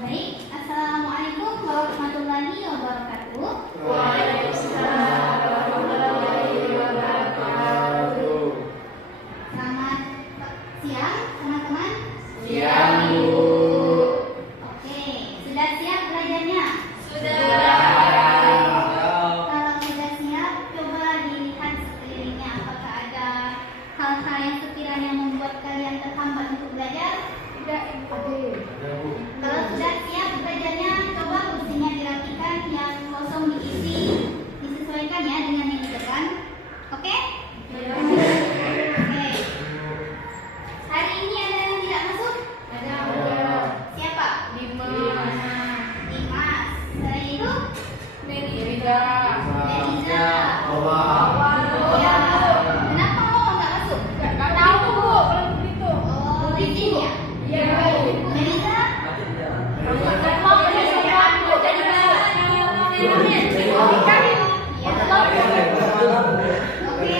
Baik, Assalamualaikum warahmatullahi wabarakatuh. Waalaikumsalam warahmatullahi wabarakatuh. Selamat siang teman-teman. Siang, Bu. Oke, sudah siap belajarnya? Sudah. Kalau sudah siap, coba dilihat sekelilingnya apakah ada hal-hal yang sekiranya membuat kalian terhambat untuk belajar. Tidak, Ibu. Kalau sudah siap belajarnya, coba kursinya dirapikan, yang kosong diisi, disesuaikan ya dengan yang di depan. Oke? Oke. Hari ini ada yang tidak masuk? Ada. Siapa? Dimas. Dimas. Selain itu? Merida. Eliza. Awal. Ya. Kenapa kamu nggak masuk? Nggak tahu, Bu. Belum begitu. Oh, izin ya? Iya, Bu. Eliza? Oke,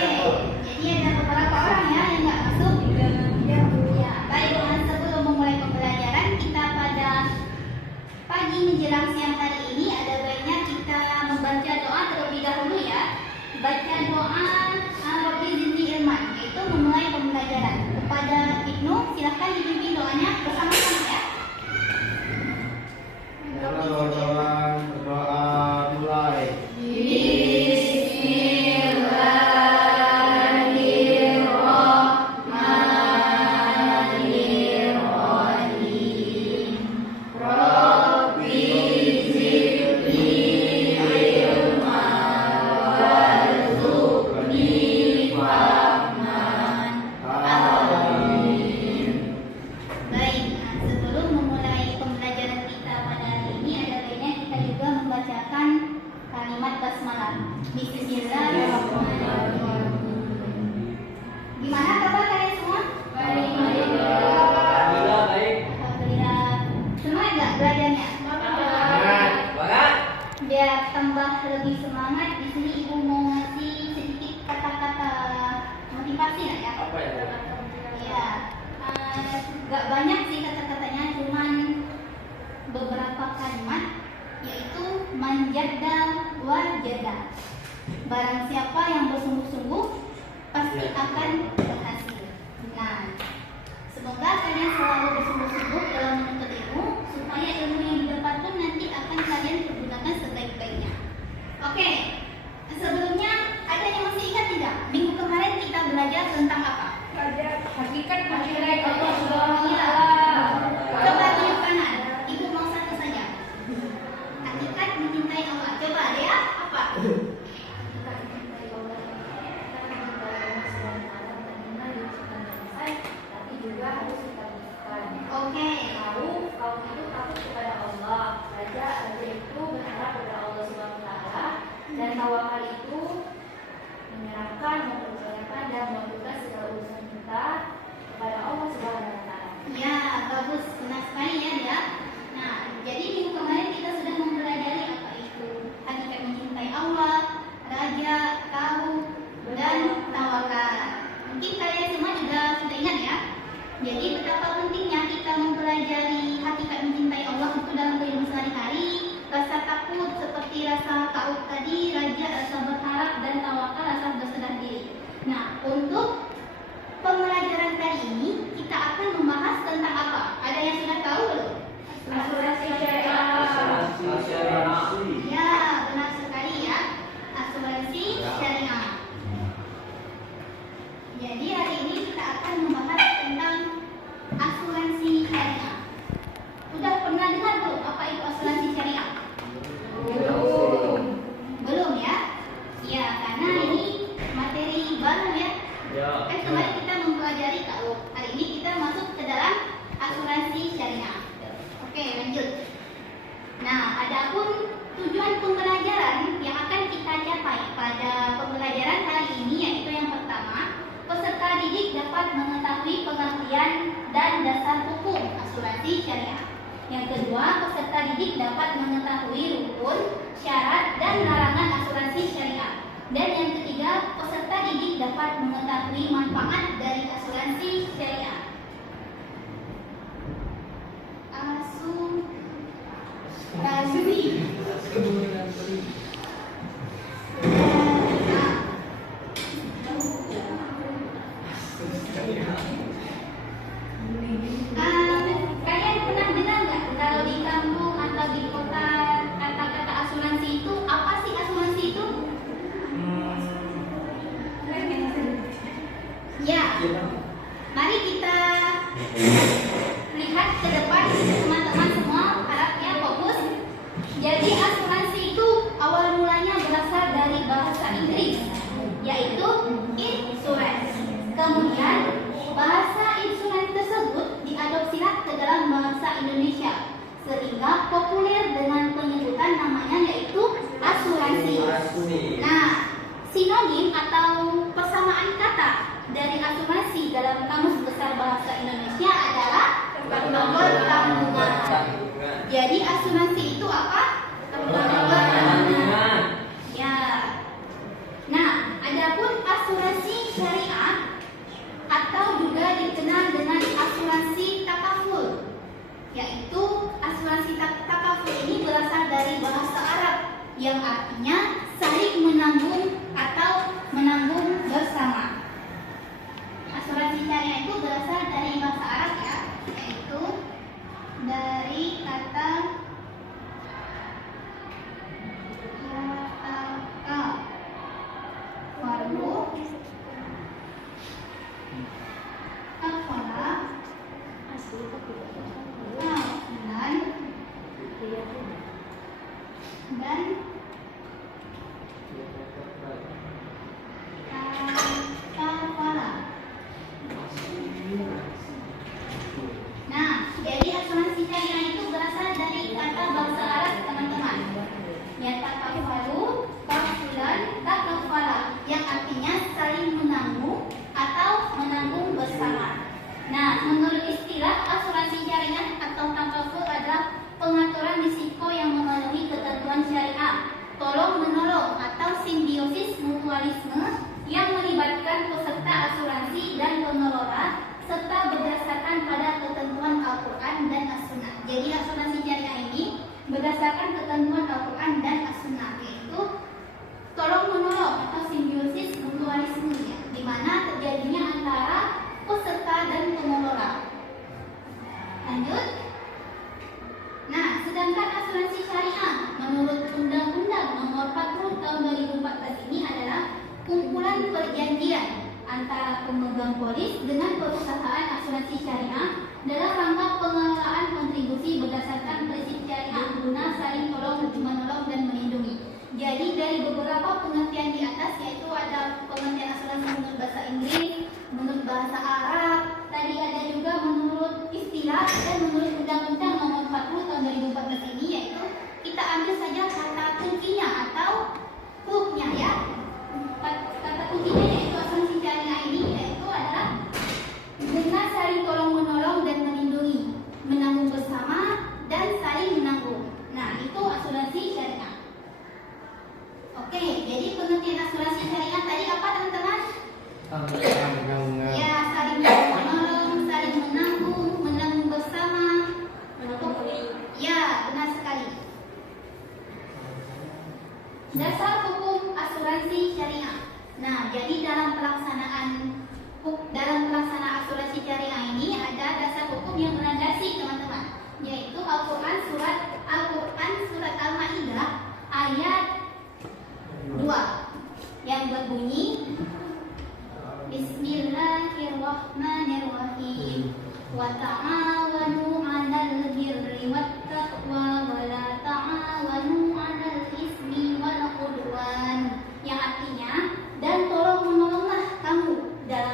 jadi ada beberapa orang ya yang nggak masuk. Ya, baik. Sebelum memulai pembelajaran kita pada pagi menjelang siang hari ini, ada baiknya kita membaca doa terlebih dahulu ya. Baca doa Rabbi zidni ilman, yaitu memulai pembelajaran. Kepada Ibnu, silahkan dipimpin doanya bersama-sama ya. Teman-teman, berdoa mulai. Baik, sebelum memulai pembelajaran kita pada hari ini, ada baiknya kita juga membacakan kalimat basmalah. Bismillahirrahmanirrahim. Gimana kabar kalian semua? Baik. Alhamdulillah. Semangat nggak belajarnya? Biar tambah lebih semangat, di sini Ibu mau ngasih sedikit kata-kata motivasi lah ya. Ya, nggak banyak sih kata-katanya, cuman beberapa kalimat, yaitu manjada wajada. Barang siapa yang bersungguh-sungguh pasti akan berhasil. Nah, semoga kalian selalu bersungguh-sungguh dalam menuntut ilmu, supaya ilmu yang didapat pun nanti akan kalian pergunakan sebaik-baiknya. Oke, sebelumnya ada yang masih ingat tidak? Minggu kemarin kita belajar tentang apa? Hakikat mencintai Allah Subhanahu wa Iya. Ta'ala. Coba tunjuk kanan. Ibu mau satu saja. Hakikat mencintai Allah. Coba ada ya? Apa? Tapi juga harus kita bukan. Oke. Tahu kaum itu takut kepada Allah. Raja itu berharap kepada Allah Subhanahu wa Ta'ala, dan tawakal itu menyerahkan, mempercayakan dan melakukan segala urusan kita kepada Allah Subhanahu wa Ta'ala. Ya, bagus. Benar sekali ya, dia. Nah, jadi minggu kemarin kita sudah mempelajari apa itu hakikat mencintai Allah, raja, tahu, dan tawakal. Mungkin kalian semua juga sudah ingat ya. Jadi betapa pentingnya kita mempelajari hakikat mencintai Allah itu dalam kehidupan sehari-hari. Rasa takut seperti rasa taub tadi, raja rasa berharap, dan tawakal rasa berserah diri. Nah, untuk pembelajaran kali ini kita akan membahas tentang apa? Ada yang sudah tahu belum? Asuransi syariah. Ya, benar sekali ya. Asuransi syariah. Jadi hari ini kita akan membahas tentang asuransi syariah. Sudah pernah dengar belum apa itu asuransi syariah? Belum ya? Ya, karena ini materi baru ya. Kan kemarin kita mempelajari kalau hari ini kita masuk ke dalam asuransi syariah. Oke, lanjut. Nah, adapun tujuan pembelajaran yang akan kita capai pada pembelajaran kali ini yaitu yang pertama, peserta didik dapat mengetahui pengertian dan dasar hukum asuransi syariah. Yang kedua, peserta didik dapat mengetahui rukun, syarat, dan larangan asuransi syariah. Dan yang ketiga, peserta didik dapat mengetahui manfaat dari asuransi syariah. Asuransi. Kalian pernah dengar nggak kalau di kampung atau di kota kata-kata asuransi itu apa sih asuransi itu? Ya, mari kita lihat ke depan teman-teman semua, harap ya fokus. Jadi asuransi itu awal mulanya berasal dari bahasa Inggris, yaitu insurance. Kemudian bahasa insurance tersebut diadopsilah ke dalam bahasa Indonesia sehingga populer dengan penyebutan namanya yaitu asuransi. Nah, sinonim atau persamaan kata dari asuransi dalam Kamus Besar Bahasa Indonesia adalah pertanggungan. Jadi asuransi itu apa? Pertanggungan. Ya. Nah, adapun asuransi syariah atau juga dikenal dengan asuransi takaful, yaitu asuransi takaful ini berasal dari bahasa Arab yang artinya saling menanggung atau menanggung bersama. Asuransi syariah itu berasal dari bahasa Arab ya, yaitu dari kata waru kafala dan kafala. Nah, jadi asuransi syariah itu berasal dari kata bahasa Arab teman-teman. Ya, takafalu, kafulan, takafala, yang artinya saling menanggung atau menanggung bersama. Nah, menurut istilah asuransi syariah atau takaful adalah pengaturan risiko yang memenuhi ketentuan syariah, tolong menolong atau simbiosis mutualisme yang melibatkan peserta asuransi dan pengelola serta berdasarkan pada ketentuan Al-Quran dan As-Sunnah. Jadi asuransi syariah ini berdasarkan ketentuan Al-Quran dan As-Sunnah, yaitu tolong menolong atau simbiosis mutualisme ya, di mana terjadinya antara peserta dan pengelola. Lanjut. Nah, sedangkan asuransi syariah menurut Undang-Undang Nomor 40 Tahun 2014 ini adalah kumpulan perjanjian antara pemegang polis dengan perusahaan asuransi syariah dalam rangka pengelolaan kontribusi berdasarkan prinsip syariah guna saling tolong-menolong dan melindungi. Jadi dari beberapa pengertian di atas yaitu ada pengertian asuransi menurut bahasa Inggris, menurut bahasa Arab, tadi ada juga menurut istilah dan menurut Undang-Undang Nomor 40 Tahun 2014 ini, yaitu kita ambil saja kata kuncinya atau hooknya ya. Kata kuncinya yaitu asuransi syariah ini yaitu adalah dengan saling tolong-menolong dan melindungi, menanggung bersama dan saling menanggung. Nah, itu asuransi syariah. Oke, jadi pengertian asuransi syariah tadi apa teman-teman? Ya, saling menolong, saling menanggung, menanggung bersama. Ya, benar sekali. Dasar hukum asuransi syariah. Nah, jadi dalam pelaksanaan asuransi syariah ini ada dasar hukum yang melandasi teman-teman, yaitu Al-Quran surat Al-Maidah ayat 2 yang berbunyi Bismillahirrahmanirrahim wa ta'awanu 'alal birri wat taqwa wa la ta'awanu 'alal ismi wal 'udwan, yang artinya dan tolong menolonglah kamu dalam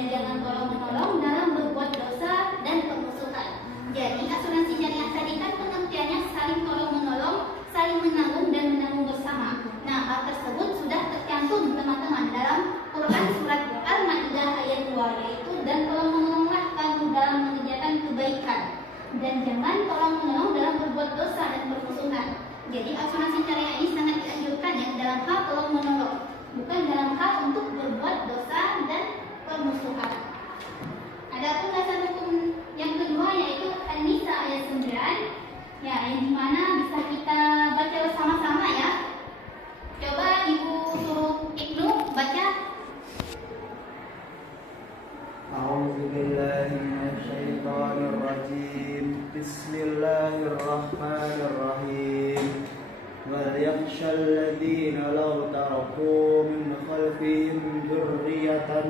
dan jangan tolong menolong dalam berbuat dosa dan permusuhan. Jadi asuransi syariah tadi kan pengertiannya saling tolong menolong, saling menanggung dan menanggung bersama. Nah, hal tersebut sudah tercantum teman-teman dalam Quran surat Al-Maidah ayat 2, yaitu dan tolong menolonglah kamu dalam mengerjakan kebaikan dan jangan tolong menolong dalam berbuat dosa dan permusuhan. Jadi asuransi syariah ini sangat dianjurkan ya dalam hal tolong menolong, bukan dalam hal untuk berbuat dosa dan permusuhan. Adapun dasar hukum yang kedua yaitu An-Nisa ayat 9, ya, yang dimana bisa kita baca bersama-sama ya. Coba Ibu suruh Ibnu baca. A'udzu billahi minasyaitonir rajim. Bismillahirrahmanirrahim. Wal yakhshal ladzina law taraku min khalfihim dzurriyyatan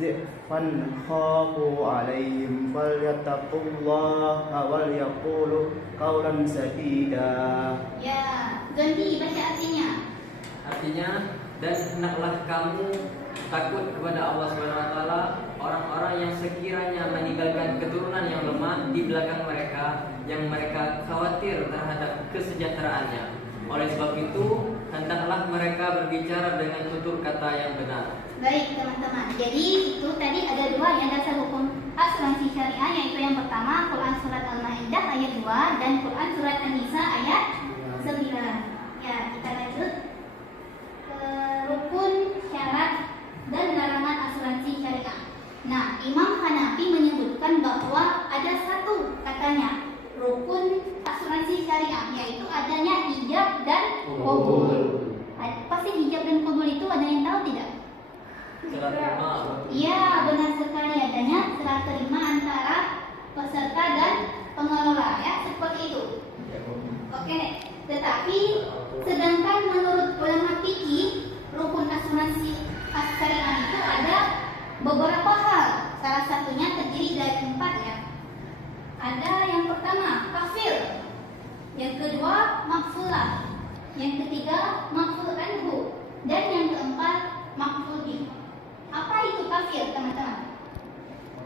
dzifan khafu 'alaihim falyattaqullaha wal yaqulu qawlan sadida. Ya, ganti baca artinya. Artinya, dan hendaklah kamu takut kepada Allah SWT, orang-orang yang sekiranya meninggalkan keturunan yang lemah di belakang mereka, yang mereka khawatir terhadap kesejahteraannya. Oleh sebab itu, hendaklah mereka berbicara dengan tutur kata yang benar. Baik teman-teman, jadi itu tadi ada dua ya dasar hukum asuransi syariah, yaitu yang pertama Quran surat Al-Maidah ayat 2 dan Quran surat An-Nisa ayat 9. Ya, kita lanjut ke rukun, syarat, dan larangan asuransi syariah. Nah, Imam Hanafi menyebutkan bahwa ada satu katanya rukun asuransi syariah, yaitu adanya hijab dan qabul. Pasti hijab dan qabul itu ada yang tahu tidak? Serah terima. Iya, benar sekali, adanya serah terima antara peserta dan pengelola ya, seperti itu. Oke, tetapi sedangkan menurut ulama fikih rukun asuransi syariah itu ada beberapa hal. Salah satunya terdiri dari 4 ya. Ada yang pertama kafil, yang kedua makfulah, yang ketiga makful anhu, dan yang keempat makful bih. Apa itu kafil teman-teman?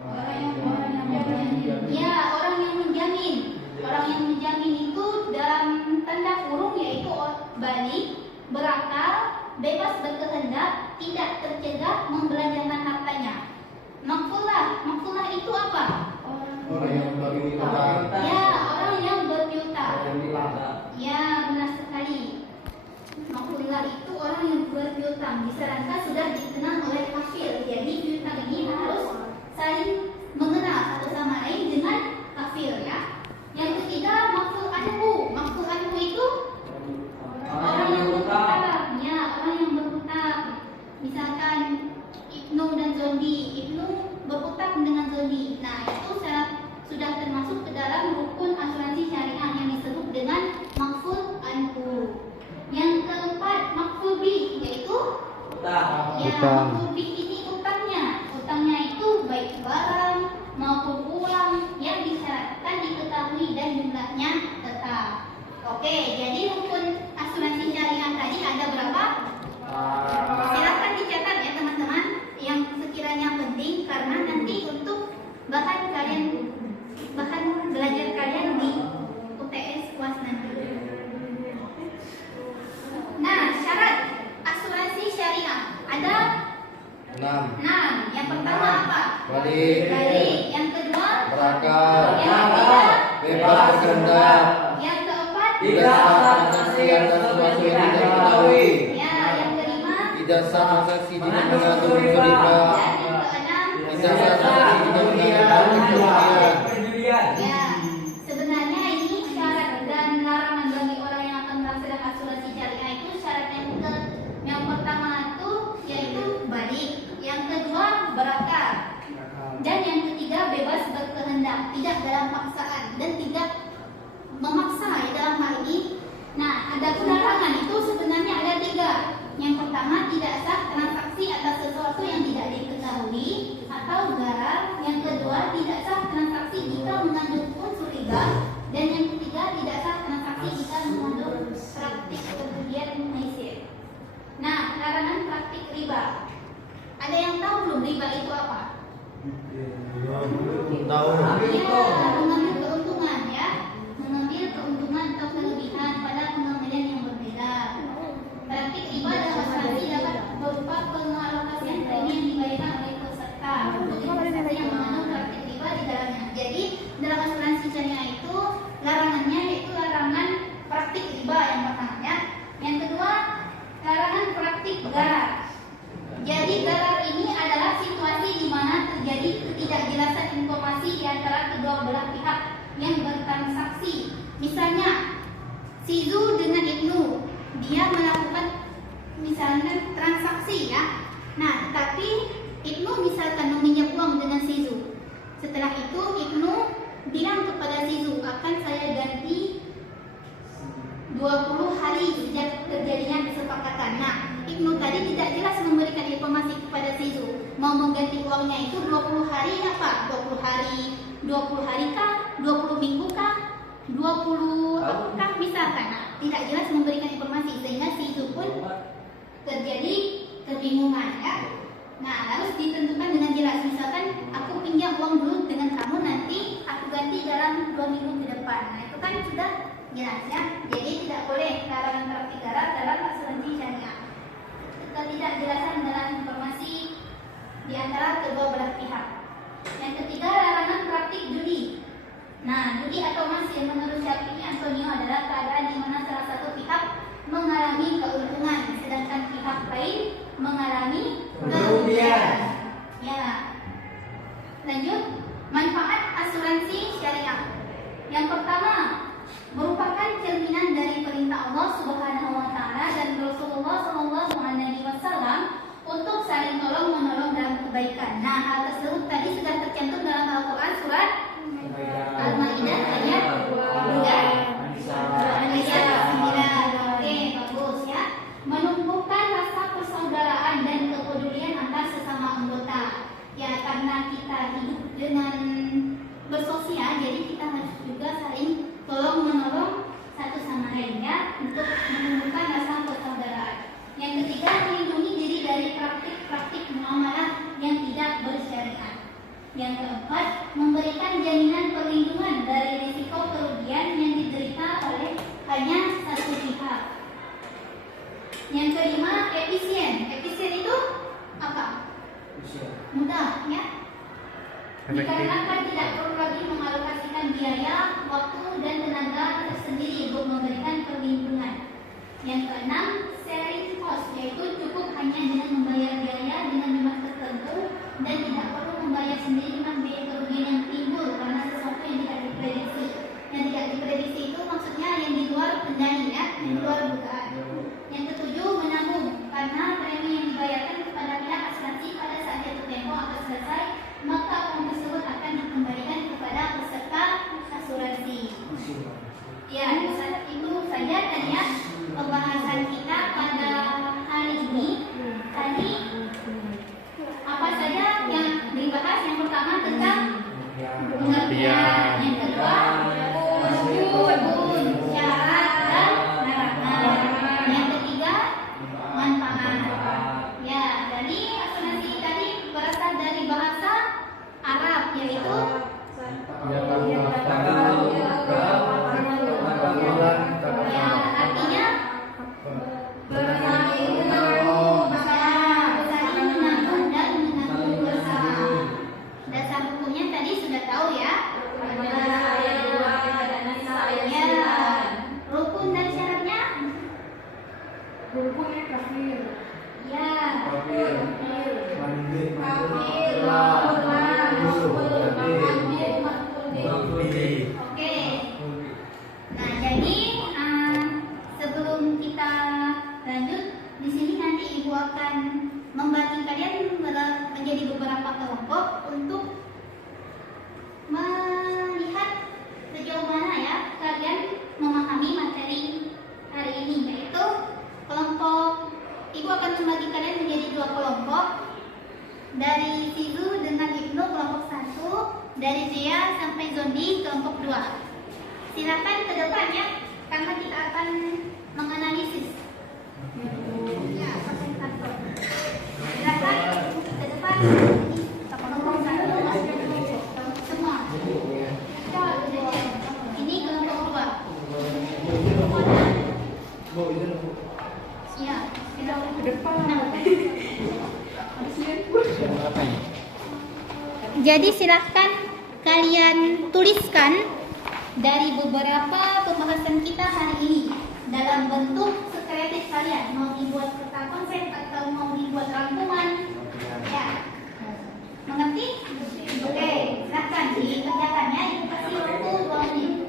Orang yang menjamin. Ya, orang yang menjamin. Orang yang menjamin itu dalam tanda kurung yaitu balik, berakal, bebas berkehendak, tidak tercegah membelanjakan hartanya. Makfulah itu apa? Orang yang berpiutang. Ya, orang yang berpiutang. Berpiutang. Ya, benar sekali. Makfulah itu orang yang berpiutang. Disarankan sudah dikenal oleh kafir. Jadi piutang ini harus saling mengenal satu sama lain dengan kafir ya. Yang ketiga makful anhu. Makful anhu itu orang yang berhutang. Ya, orang yang berhutang. Misalkan Ibnu dan Zondi. Ibnu berhutang dengan Zondi. Nah, itu sudah termasuk ke dalam rukun asuransi syariah yang disebut dengan makful anhu. Yang keempat makful bih, yaitu Utang. ya, makful bih ini utangnya. Utangnya itu baik barang maupun uang yang disyaratkan diketahui dan jumlahnya tetap. Oke, jadi rukun asuransi syariah tadi ada berapa? Silakan dicatat ya teman-teman yang sekiranya penting, karena nanti untuk bahan belajar kalian di UTS UAS nanti. Nah, syarat asuransi syariah ada 6. Yang pertama apa? Balik. Yang kedua Berakal. Yang ketiga Bebas berkehendak. Yang keempat Tidak transaksi yang sesuatu yang tidak diketahui. ya, yang kelima Tidak sah transaksi dengan mengandung unsur riba. dan yang keenam Tidak sah transaksi dengan mengandung kerugian. ya. Sebenarnya ini syarat dan larangan bagi orang yang akan melaksanakan asuransi syariah itu syarat yang pertama itu yaitu balik, yang kedua berakal, dan yang ketiga bebas berkehendak, tidak dalam paksaan dan tidak memaksa ya dalam hal ini. Nah, ada larangan itu sebenarnya ada 3. Yang pertama tidak sah transaksi atas sesuatu yang tidak diketahui atau garar. Yang kedua tidak sah transaksi jika mengandung unsur riba, dan yang ketiga tidak sah transaksi jika mengandung praktik perjudian maisir. Nah, larangan praktik riba. Ada yang tahu belum riba itu apa? Tahu. Ya, mengambil keuntungan ya, mengambil keuntungan atau kelebihan pada pengembalian yang berbeda. Praktik riba dalam asuransi dapat berupa pengalokasian premi yang dibayarkan oleh peserta untuk investasi yang mengandung praktik riba di dalamnya. Jadi dalam asuransi syariah itu larangannya yaitu larangan praktik riba yang pertama ya. Yang kedua larangan praktik gharar. Jadi gharar ini adalah situasi di mana terjadi ketidakjelasan informasi di antara kedua belah pihak yang bertransaksi. Misalnya, Sizu dengan Ibnu, dia melakukan misalnya transaksi ya. Nah, tapi Ibnu misalkan meminjam uang dengan Sizu. Setelah itu Ibnu bilang kepada Sizu, akan saya ganti 20 hari sejak terjadinya kesepakatan. Nah, Ibnu tadi tidak jelas memberikan informasi kepada Sizu. Mau mengganti uangnya itu 20 hari apa? 20 hari, 20 hari kah? 20 minggu kah? 20 apakah misalkan? Nah, tidak jelas memberikan informasi sehingga Sizu pun terjadi kebingungan ya. Nah, harus ditentukan dengan jelas. Misalkan aku pinjam uang dulu dengan kamu, nanti aku ganti dalam 2 minggu ke depan. Nah, itu kan sudah jelas ya. Jadi tidak boleh larangan praktik gharar dalam asuransi syariah. Ketidakjelasan dalam informasi di antara kedua belah pihak. Yang ketiga larangan praktik judi. Nah, judi atau mas yang menurut Syafi'i Antonio adalah keadaan di mana salah satu pihak mengalami keuntungan sedangkan pihak lain mengalami kerugian. Ya. Lanjut, manfaat asuransi syariah. Yang pertama, merupakan cerminan dari perintah Allah Subhanahu wa taala dan Rasulullah sallallahu alaihi wasallam untuk saling tolong menolong dalam kebaikan. Nah, hal tersebut tadi sudah tercantum dalam Al-Qur'an surat Al-Maidah ayat 2 ayat 9. Oke, bagus ya. Menumbuhkan rasa persaudaraan dan kepedulian antar sesama anggota. Ya, karena kita hidup dengan bersosial, jadi kita harus juga saling tolong menolong satu sama lain ya, untuk menumbuhkan rasa persaudaraan. Yang ketiga, melindungi diri dari praktik-praktik muamalah yang tidak bersyariat. Yang keempat, memberikan jaminan perlindungan dari risiko kerugian yang diderita oleh hanya satu pihak. Yang kelima, efisien. Efisien itu apa? Mudah ya. Dikarenakan tidak perlu lagi mengalokasikan biaya, waktu, dan tenaga tersendiri untuk memberikan perlindungan. Yang keenam, sharing cost, yaitu cukup hanya dengan membayar biaya dengan jumlah tertentu dan tidak perlu membayar sendiri dengan biaya kerugian yang timbul karena sesuatu yang tidak diprediksi. Yang tidak diprediksi itu maksudnya yang di luar kendali ya, di luar dugaan. Yang ketujuh, menabung, karena premi yang dibayarkan kepada pihak asuransi pada saat jatuh tempo akan selesai, maka uang tersebut akan dikembalikan kepada peserta asuransi. Ya, itu saja tadi ya pembahasan kita pada hari ini. Tadi apa saja yang dibahas? Yang pertama tentang pengertian, yang kedua rukun, syarat dan larangan, yang ketiga manfaat. Ya, jadi asuransi tadi berasal dari bahasa Arab yaitu ya, artinya saling menanggung dan menanggung bersama. Dasar hukumnya tadi sudah tahu ya. Ya, rukun dan syaratnya. Rukunnya kafir. Ya. Oke. Nah, jadi sebelum kita lanjut, di sini nanti Ibu akan membagi kalian menjadi beberapa kelompok untuk melihat sejauh mana ya kalian memahami materi hari ini, yaitu kelompok. Ibu akan membagi kalian menjadi 2 kelompok. Dari Sizu dengan Ibnu kelompok 1, dari Zia sampai Zondi kelompok 2. Silakan ke depan ya, karena kita akan menganalisis. Ya, sampai kantor. Silakan ke depan. Kelompok 1. Jadi silahkan kalian tuliskan dari beberapa pembahasan kita hari ini dalam bentuk sekreatif kalian, mau dibuat peta konsep atau mau dibuat rangkuman, ya. Mengerti? Oke, silahkan dikerjakan ya. Ibu kasih waktu 2 menit.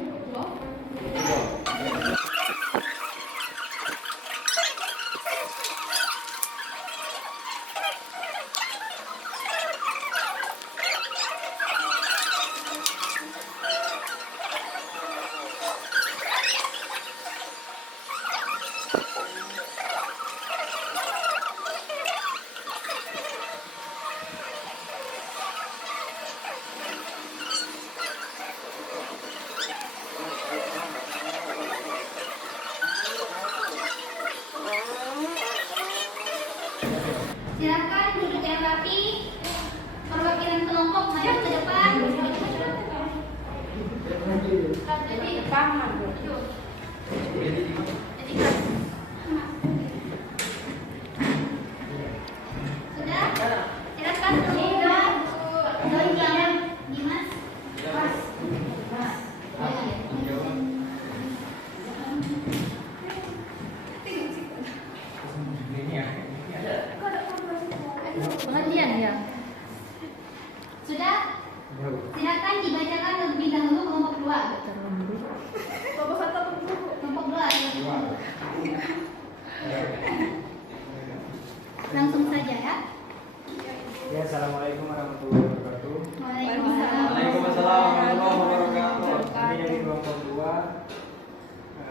Silakan duduk yang rapi. Perwakilan kelompok maju ke depan. Sudah? Silakan keluar. Donjan, Dimas. Pengajian ya. Sudah? Silakan dibacakan terlebih dahulu kelompok 2. Kelompok 2. Langsung saja ya. Ya, assalamualaikum warahmatullahi wabarakatuh. Waalaikumsalam. Waalaikumsalam warahmatullahi wabarakatuh. Kami dari kelompok 2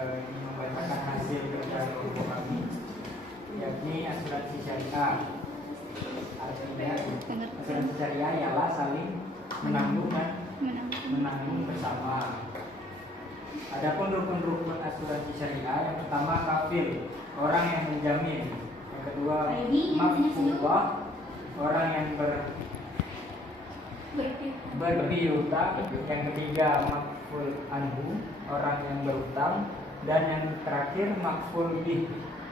ingin membacakan hasil kerja kelompok kami, yakni asuransi syariah. Artinya asuransi syariah ialah saling menanggung dan menanggung bersama. Adapun rukun-rukun asuransi syariah, yang pertama kafil, orang yang menjamin. Yang kedua maf'ullah, orang yang berpiutang. Yang ketiga maf'ul anhu, orang yang berutang. Dan yang terakhir maf'ul bih,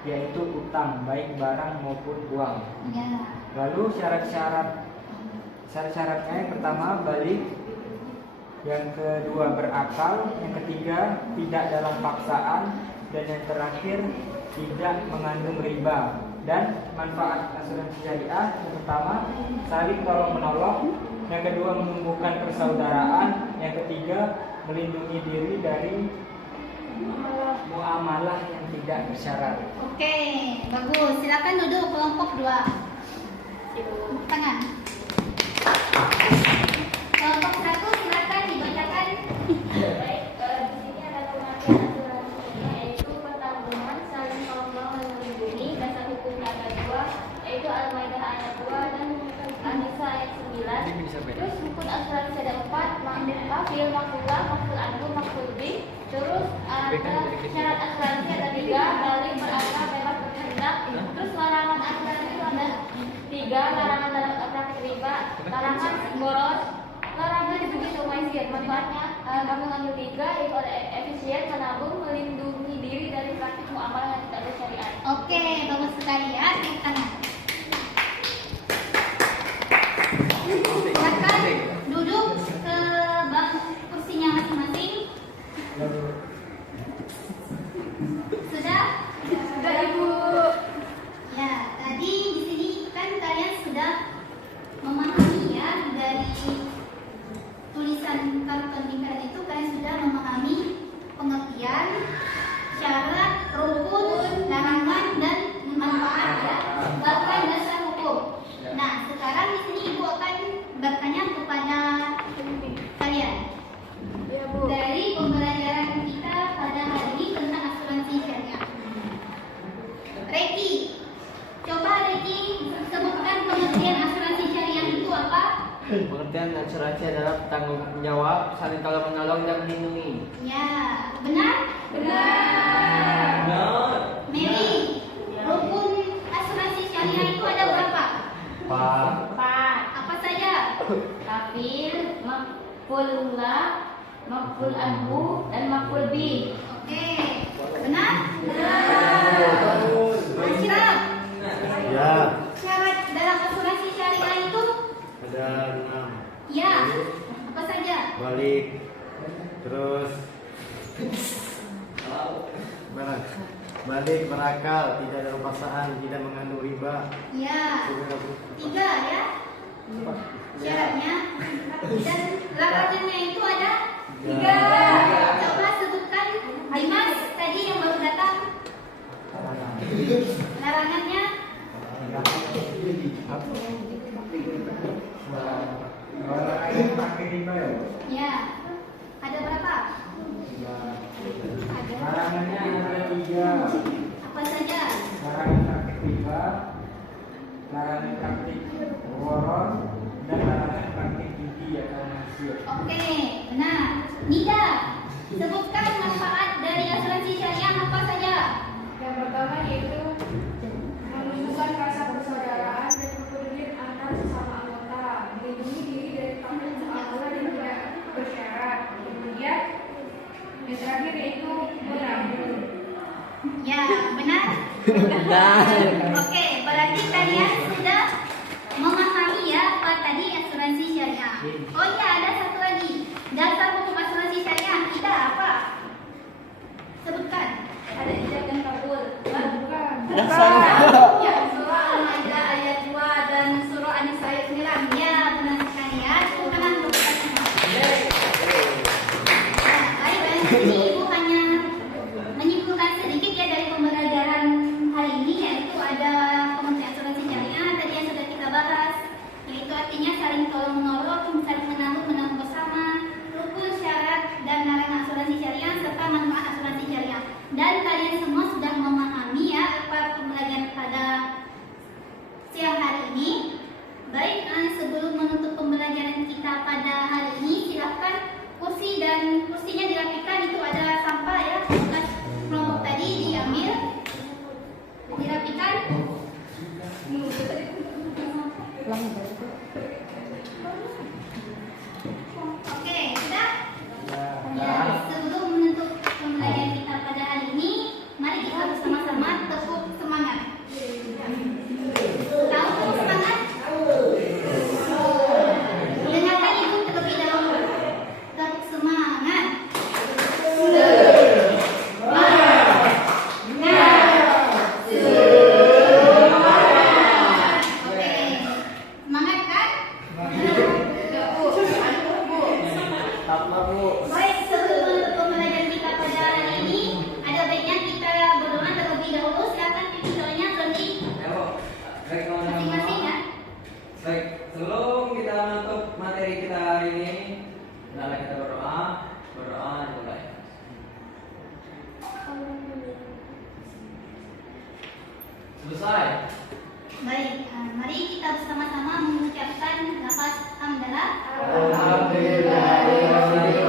yaitu utang, baik barang maupun uang. Ya. Lalu syarat-syaratnya, yang pertama balik, yang kedua berakal, yang ketiga tidak dalam paksaan, dan yang terakhir tidak mengandung riba. Dan manfaat asuransi syariah, yang pertama saling tolong menolong, yang kedua menumbuhkan persaudaraan, yang ketiga melindungi diri dari muamalah yang tidak bersyarat. Oke, bagus. Silakan duduk kelompok 2. Tangan. Kelompok 1 silakan dibacakan. Baik, di sini ada pengertian asuransi, yaitu pertanggungan saling tolong melindungi. Dasar hukum ada 2, yaitu Al-Maidah ayat 2 dan An-Nisa ayat 9. Terus hukum asuransi ada 4, kafil, makfulah, makful anhu, makful bih. Terus ada syarat asuransi ada 3, balik, berakal, bebas berkehendak. Terus larangan asuransi itu ada 3, larangan dalam praktik riba, larangan boros, larangan begitu maisir. Manfaatnya kami mengambil 3, yaitu ada efisien, menabung, melindungi diri dari praktik muamalah yang tidak bersyariat. Oke, bagus sekali ya. Tangan. Silakan duduk ke kursinya masing-masing. Sudah? Sudah, Ibu. Ya, tadi di sini kan kalian sudah memahami ya dari tulisan kartu pemikiran itu, kalian sudah memahami pengertian, syarat, rukun, larangan dan manfaat ya, bahkan dasar hukum. Nah, sekarang di sini Ibu akan bertanya kepada kalian. Ya, Bu. Dari pembelajaran kita pada hari ini tentang asuransi syariah. Reki, coba Reki sebutkan pengertian asuransi syariah itu apa? Pengertian asuransi adalah tanggung jawab, saling tolong menolong dan melindungi. Ya, benar? Benar. Mary, rukun asuransi syariah itu ada berapa? 4. 4. Apa saja? Kafil, makfulullah, makful anhu, dan makful bih. Oke, benar? Benar. Asyraf, Ya, syarat dalam asuransi syariah itu? ada 6. Ya, apa saja? balik, terus balik, berakal, tidak ada paksaan, tidak mengandung riba. Ya, 3 ya syaratnya. Dan larangannya itu ada 3. Coba sebutkan Dimas tadi yang baru datang. Larangannya ya ada berapa? Larangannya ada 3. Apa saja? Larangan praktik riba, larangan praktik boron, dan larangan praktik judi atau maksiat. Oke, benar. Nida, sebutkan manfaat dari asuransi syariah apa saja? Yang pertama yaitu menumbuhkan rasa persaudaraan dan kepedulian antar sesama anggota, melindungi diri dari takut muamalah dan tidak bersyarat. Kemudian yang terakhir yaitu menabung. Ya, benar. Oke, berarti kalian sudah memahami ya apa tadi asuransi syariah. Oh iya, ada satu lagi. Dasar hukum asuransi syariah kita apa? Sebutkan. Ada ijab dan kabul. Bukan. Ya, surah Al-Maidah ayat 2 dan surah An-Nisa ayat 9. Ya, benar sekali ya. Bukan bukan. Ya, baik, dan ini Ibu hanya menyimpulkan sedikit ya dari pembelajaran hari ini, yaitu ada pengertian asuransi syariah tadi yang sudah kita bahas, yaitu artinya saling tolong menolong, saling menanggung bersama, rukun syarat dan larangan asuransi syariah serta manfaat asuransi syariah. Dan kalian semua sudah memahami ya apa pembelajaran pada siang hari ini. Baik, sebelum menutup pembelajaran kita pada hari ini, silakan kursinya dirapikan. Itu ada sampah ya, bekas kelompok tadi diambil, dirapikan. Oke, sudah. Ya, sebelum menutup pembelajaran kita pada hari ini, mari kita bersama-sama tepuk semangat. Tahu tepuk semangat? Dengarkan Ibu terlebih dahulu. Tepuk semangat. Oke, semangat kan? Baik, sebelum menutup pembelajaran kita pada hari ini, ada baiknya kita berdoa terlebih dahulu. Silakan pimpin doanya berhenti Baik kawan-kawan. masing-masing ya. Baik, sebelum kita menutup materi kita hari ini, hendaklah kita berdoa. Berdoa dimulai. Selesai. Baik, mari kita bersama-sama mengucapkan lafaz hamdalah. Alhamdulillah.